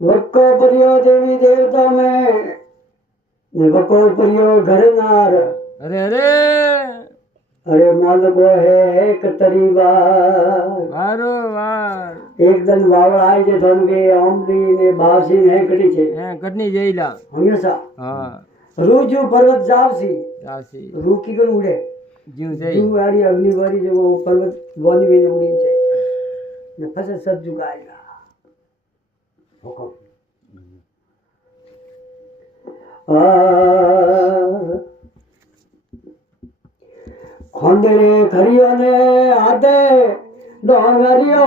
वक्को परियो देवी देवता में वक्को परियो घर नार। अरे अरे अरे मालको है एक तरीबार वारो वार एक दिन वावड़ आई जे धन के आमदी ने बासी ने कटी छे कटनी जईला हमेशा हां रूजू पर्वत जावसी जासी रूकी कन उड़े जीव जई जीव आड़ी अग्नि वारी जो वो पर्वत बोनी में उड़ी छे ने फसे सब जुगाएगा हुकम खोंदरे खरियो ने आते डोंगरियो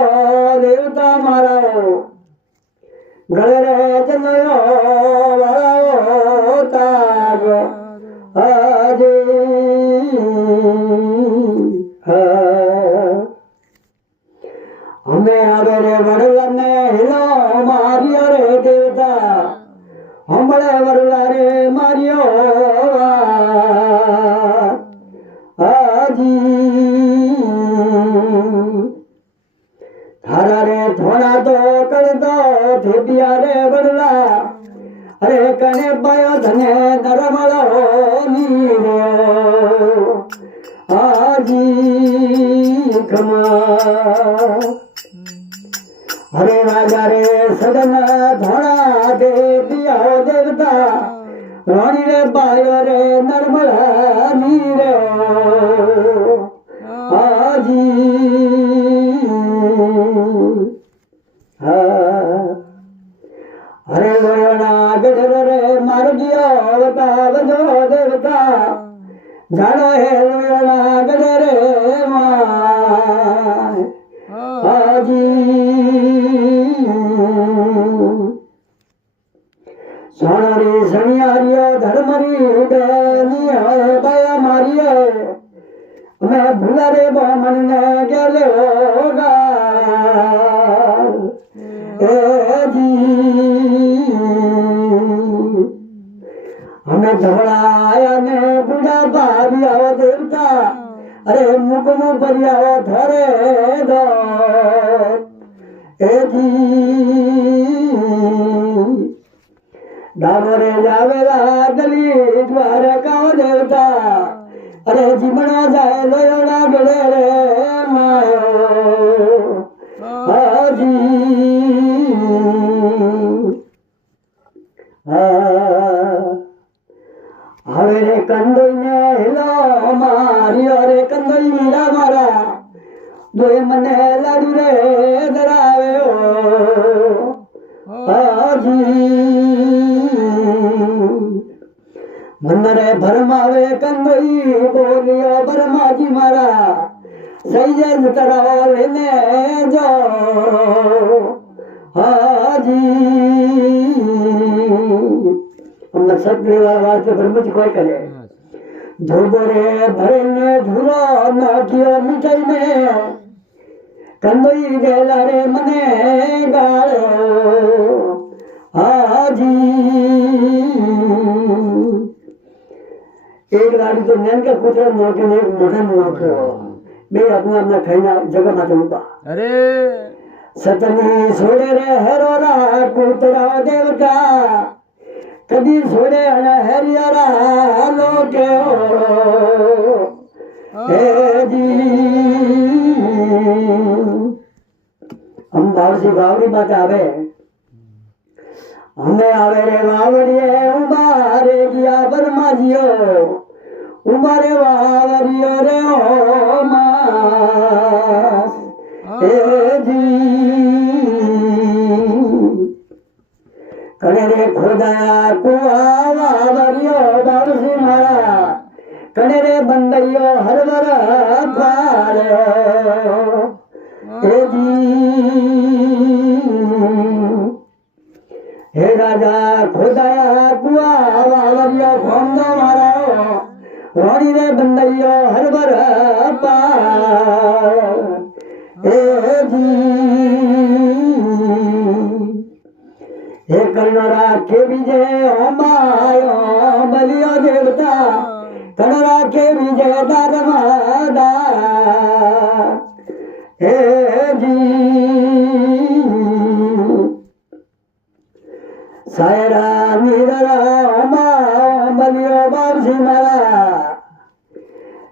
देवता मारो गले रे चंदयो वारो ताग आजे हमें आवे रे वड़ला ने हिलो मारियो रे देवता हमले वड़ला रे मारियो आजी थारा रे थोड़ा तो कर दो थेपिया रे वड़ला अरे कने पायो धने नरमलो नीरो आजी खमा हरे राजा रे सदन धोड़ा दे पिया देवता रानी रे पायो रे नरमला नीरो आजी हरे लोयना गढ़ रे मार दियो अवतार जो देवता जानो है लोयना गढ़ रे मार आजी सोनारी सनियारियो धर्मरी बेनी है दया मारिए मैं भूला रे बामन ने गेले होगा जी हमें धोड़ाया ने बुढ़ा भाविया देवता अरे मुकम परिया धरे दो जी डावरे जावेला गली द्वार का देवता अरे जीवना जाए लोयोना गड़े रे मायो आजी हवे रे कंदोई ने हिलो मारियो रे कंदोई मीरा मारा दोए मने लाडू रे दरावे ओ आजी मंदरे भरमावे कंदोई बोलियो भरमा जी मारा सही जय कराओ लेने जाओ हाजी हम सत्य वास्ते ब्रह्म जी कोई करे धोबरे भरे ने झूलो न कियो मिठाई में कंदोई गेला रे मने गालो हाजी एक लाड़ी तो नैन का पुत्र नौके ने मोटा नौके मैं अपना अपना खाना जगह माते होता अरे सतनी सोड़े रे हेरोरा कुतरा देवता कदी सोड़े हना हरियारा लोके हे जी हम बावसी बावड़ी बात आवे हमें आवे रे बावड़िए उबारे किया बर्मा जियो उमारे वावरियो रे ओ मास हे जी कने रे खोदाया कुआ वावरियो बावसी मारा कने रे बंदैयो हरवर पाड़ो हे जी हे राजा खोदाया कुआ वावरियो खोंदो मारा वाड़ी रे बंदैयो हरवर पाड़ो हे जी हे कन्नड़ा के विजय ओमायो बलियो देवता कन्नड़ा के विजय दारमा બાસી મારા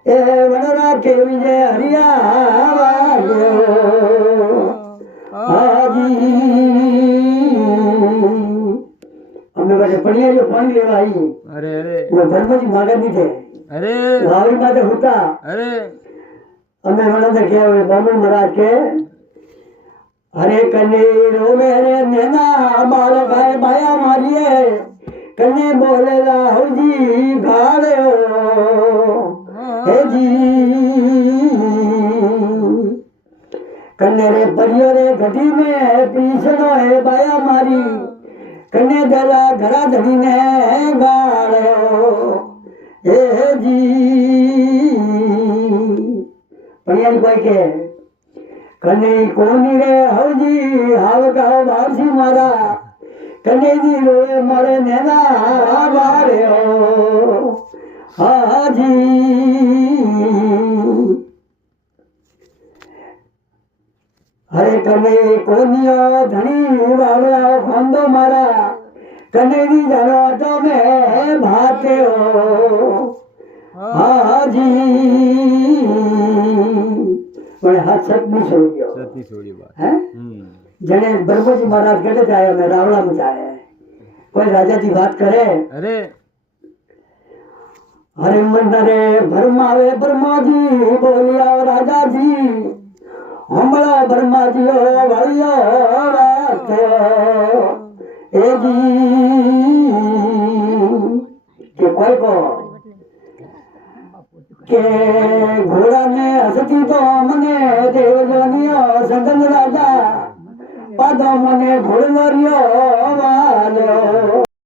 એ વડરા કેવી જે હરિયા વાગ્યો હાજી અમે બાજુ પડીએ જો પાણી લેવા આવી અરે અરે ધર્મજી માગા દીધે અરે વાવડી માથે હુતા અરે અમે વડોદરા કે બામણ મહારાજ કે હરે કને રોવે રે નેના બાળક આય બાયા મારીએ કને બોલેલા હવજી ગાળ્યો હેજી કને રે પરિયો રે ઘટી મે પીછડો હે બાયા મારી કને દલા ઘરા ધડીને ગાળ્યો હેજી પણિયાની કોઈ કે કને કોની રે હવજી હાવ કહો બાસી મારા કને દી રોએ મારે નેના માર્યો હાજી હરે કને કોનિયો ધણી વાવડા ફંદો મારા કને દી જાણો તો મે ભાત્યો હાજી પણ હાથ સતની છોડી ગયો સતી છોડી વાત હે જેને બ્રહ્મજી મહારાજ ગઢે જાય અને રાવણામાં જાય કોઈ રાજાજી વાત કરે અરે હરે મન રે ભરમાવે બ્રહ્માજી બોલ્યા રાજાજી હમણાં બ્રહ્માજીઓ વળ્યો વાત એજી કે કોઈ કો કે ઘોડાને હસતી તો મને દેવજનીઓ સગન રાજા પાદો મને ઘોડલો રહ્યો વાલ્યો